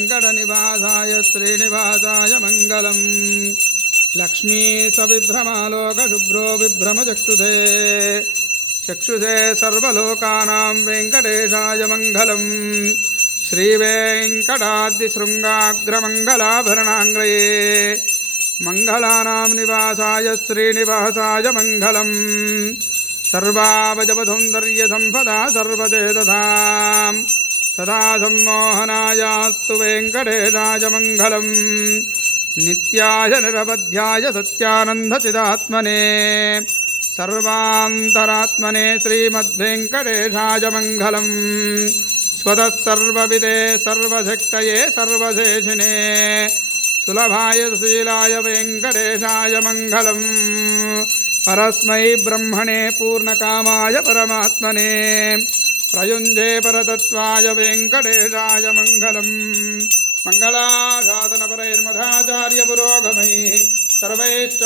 वेङ्कटनिवासाय श्रीनिवासाय मङ्गलम्। लक्ष्मी सविभ्रमालोकशुभ्रो विभ्रमचक्षुषे चक्षुषे सर्वलोकानां वेङ्कटेशाय मङ्गलम्। श्रीवेङ्कटाद्रिशृङ्गाग्रमङ्गलाभरणाङ्ग्रये मङ्गलानां निवासाय श्रीनिवासाय मङ्गलम्। सर्वावजवसौन्दर्यसम्पदा सर्वते दधाम् सदा सम्मोहनायास्तु वेङ्कटेशाय मङ्गलम्। नित्याय निरवध्याय सत्यानन्दचिदात्मने सर्वान्तरात्मने श्रीमद्वेङ्कटेशाय मङ्गलम्। स्वतः सर्वविदे सर्वशक्तये सर्वशेषिणे सुलभाय शीलाय वेङ्कटेशाय मङ्गलम्। परस्मै ब्रह्मणे पूर्णकामाय परमात्मने प्रयुञ्जे परतत्त्वाय वेङ्कटेशाय मङ्गलम्। मङ्गलाशासनपरैर्मठाचार्यपुरोगमैः सर्वैश्च